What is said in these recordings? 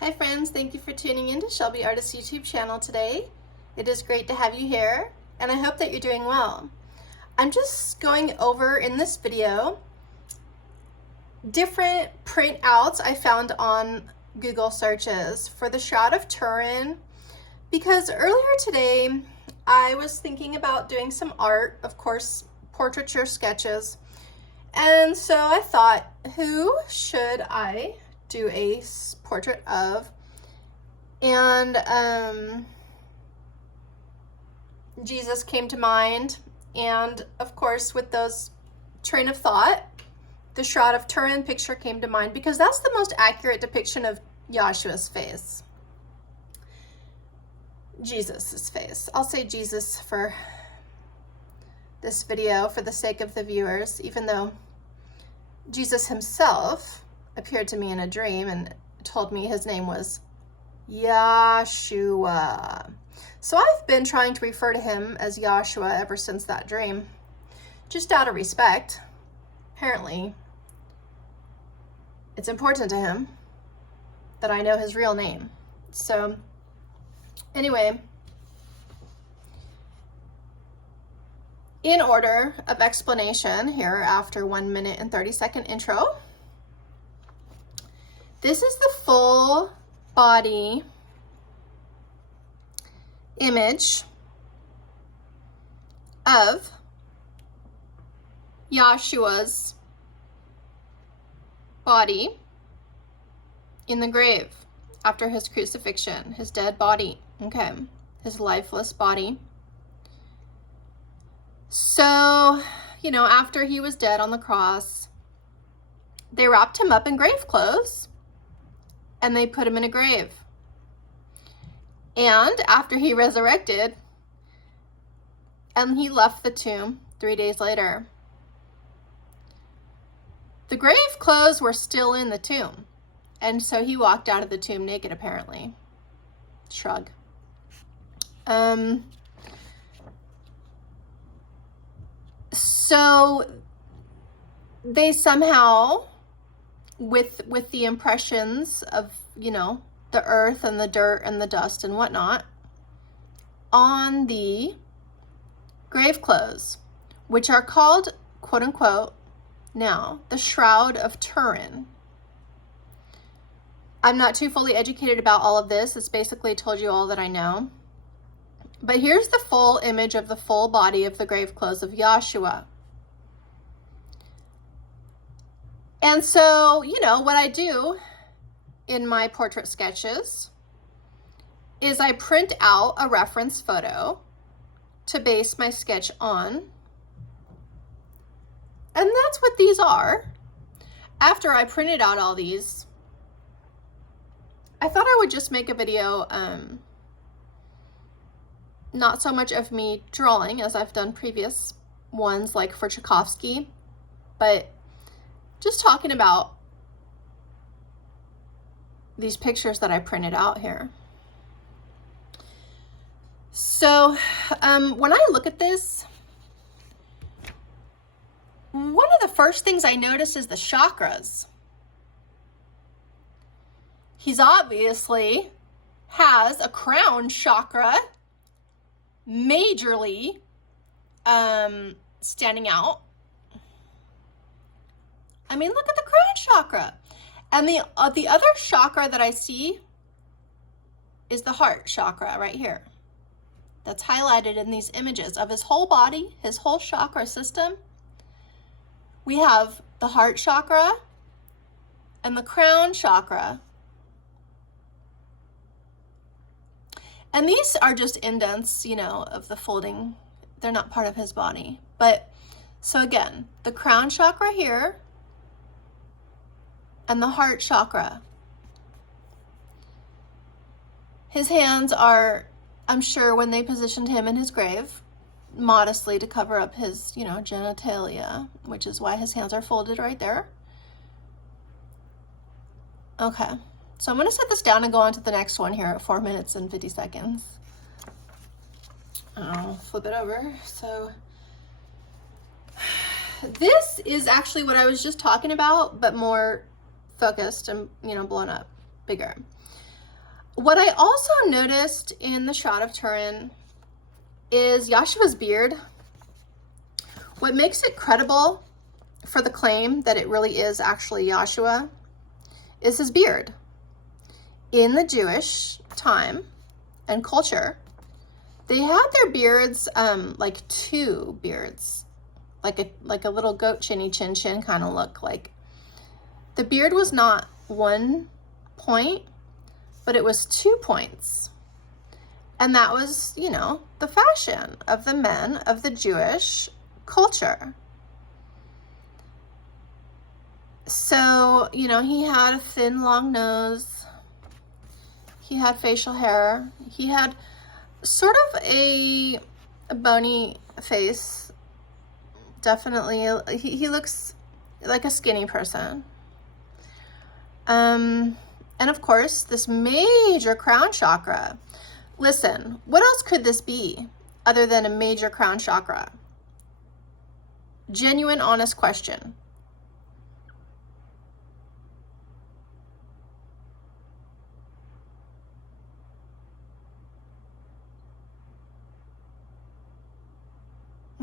Hi friends, thank you for tuning in to Shelby Artist YouTube channel today. It is great to have you here, and I hope that you're doing well. I'm just going over in this video different printouts I found on Google searches for the Shroud of Turin, because earlier today I was thinking about doing some art, of course, portraiture sketches, and so I thought, who should I do a portrait of? And Jesus came to mind, and of course with those train of thought, the Shroud of Turin picture came to mind because that's the most accurate depiction of Yahshua's face. Jesus's face. I'll say Jesus for this video for the sake of the viewers, even though Jesus himself appeared to me in a dream and told me his name was Yahshua. So I've been trying to refer to him as Yahshua ever since that dream, just out of respect. Apparently, it's important to him that I know his real name. So anyway, in order of explanation here after 1 minute and 30-second intro, this is the full body image of Yahshua's body in the grave after his crucifixion, his dead body, okay, his lifeless body. So, after he was dead on the cross, they wrapped him up in grave clothes and they put him in a grave. And after he resurrected and he left the tomb 3 days later, the grave clothes were still in the tomb. And so he walked out of the tomb naked, apparently. Shrug. So they somehow, with the impressions of, the earth and the dirt and the dust and whatnot on the grave clothes, which are called, quote unquote, now, the Shroud of Turin. I'm not too fully educated about all of this. It's basically told you all that I know. But here's the full image of the full body of the grave clothes of Yahshua. And so, what I do in my portrait sketches is I print out a reference photo to base my sketch on. And that's what these are. After I printed out all these, I thought I would just make a video, not so much of me drawing as I've done previous ones like for Tchaikovsky, but just talking about these pictures that I printed out here. So when I look at this, one of the first things I notice is the chakras. He's obviously has a crown chakra majorly standing out. I mean, look at the crown chakra. And the other chakra that I see is the heart chakra right here. That's highlighted in these images of his whole body, his whole chakra system. We have the heart chakra and the crown chakra. And these are just indents, of the folding. They're not part of his body. But, so again, the crown chakra here and the heart chakra. His hands are, I'm sure, when they positioned him in his grave, modestly to cover up his, genitalia, which is why his hands are folded right there. Okay, so I'm going to set this down and go on to the next one here at 4 minutes and 50 seconds. I'll flip it over. So this is actually what I was just talking about, but more focused and, blown up, bigger. What I also noticed in the Shroud of Turin is Yahshua's beard. What makes it credible for the claim that it really is actually Yahshua is his beard. In the Jewish time and culture, they had their beards like two beards, like a little goat chinny chin chin kind of look. Like the beard was not one point, but it was 2 points. And that was, you know, the fashion of the men of the Jewish culture. So, you know, he had a thin, long nose. He had facial hair. He had sort of a bony face. Definitely. He looks like a skinny person. And of course, this major crown chakra. Listen, what else could this be other than a major crown chakra? Genuine, honest question.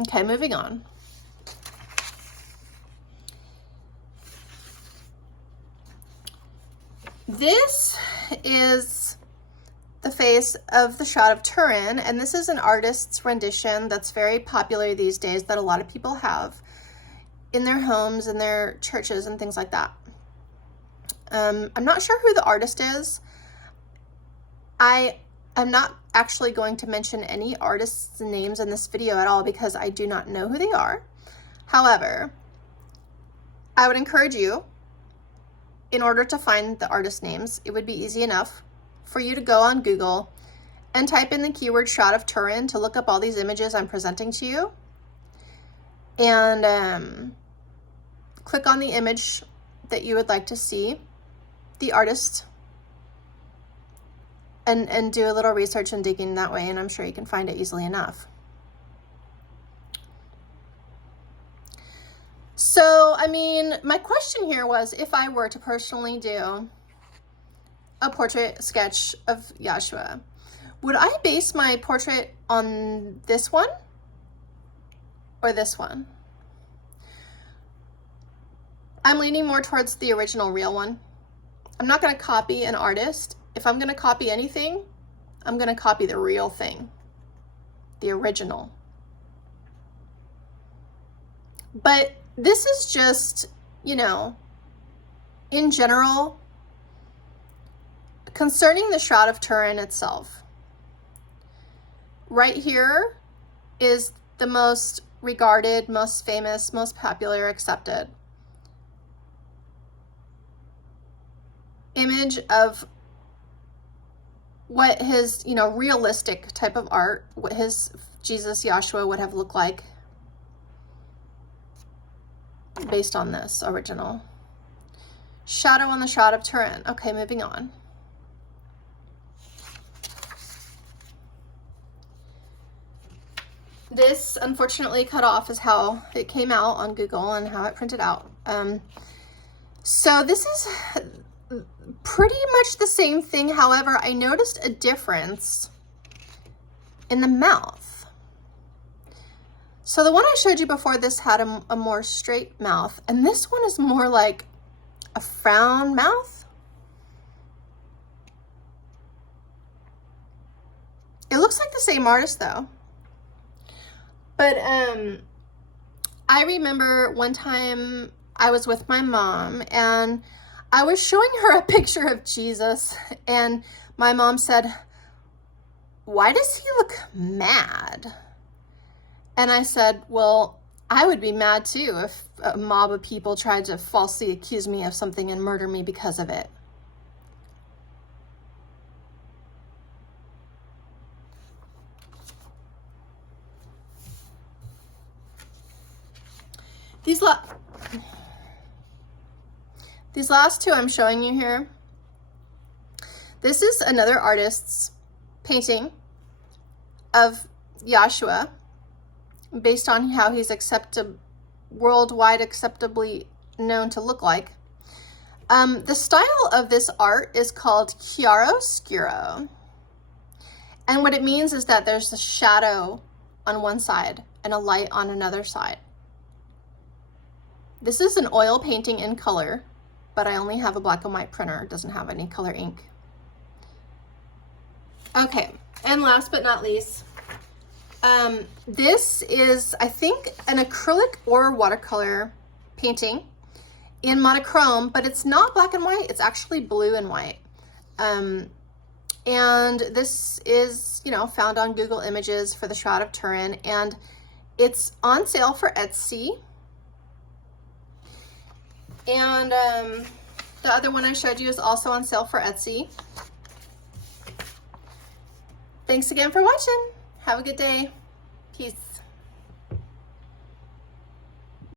Okay, moving on. This is the face of the Shroud of Turin, and this is an artist's rendition that's very popular these days that a lot of people have in their homes, in their churches, and things like that. I'm not sure who the artist is. I am not actually going to mention any artists' names in this video at all because I do not know who they are. However, I would encourage you, in order to find the artist names, it would be easy enough for you to go on Google and type in the keyword Shroud of Turin to look up all these images I'm presenting to you. And click on the image that you would like to see, the artist, and do a little research and digging that way, and I'm sure you can find it easily enough. So, I mean, my question here was, if I were to personally do a portrait sketch of Yahshua, would I base my portrait on this one or this one? I'm leaning more towards the original real one. I'm not going to copy an artist. If I'm going to copy anything, I'm going to copy the real thing, the original. But this is just, you know, in general, concerning the Shroud of Turin itself. Right here is the most regarded, most famous, most popular, accepted image of what his, you know, realistic type of art, what his Jesus Yahshua would have looked like based on this original. Shadow on the Shroud of Turin. Okay, moving on. This, unfortunately, cut off is how it came out on Google and how it printed out. So this is pretty much the same thing. However, I noticed a difference in the mouth. So the one I showed you before this had a more straight mouth, and this one is more like a frown mouth. It looks like the same artist though. But I remember one time I was with my mom and I was showing her a picture of Jesus, and my mom said, "Why does he look mad?" And I said, well, I would be mad too if a mob of people tried to falsely accuse me of something and murder me because of it. These last two I'm showing you here, this is another artist's painting of Yahshua based on how he's worldwide acceptably known to look like. The style of this art is called chiaroscuro. And what it means is that there's a shadow on one side and a light on another side. This is an oil painting in color, but I only have a black and white printer. It doesn't have any color ink. Okay, and last but not least, this is, I think, an acrylic or watercolor painting in monochrome, but it's not black and white, it's actually blue and white. And this is, you know, found on Google Images for the Shroud of Turin, and it's on sale for Etsy. And the other one I showed you is also on sale for Etsy. Thanks again for watching. Have a good day. Peace.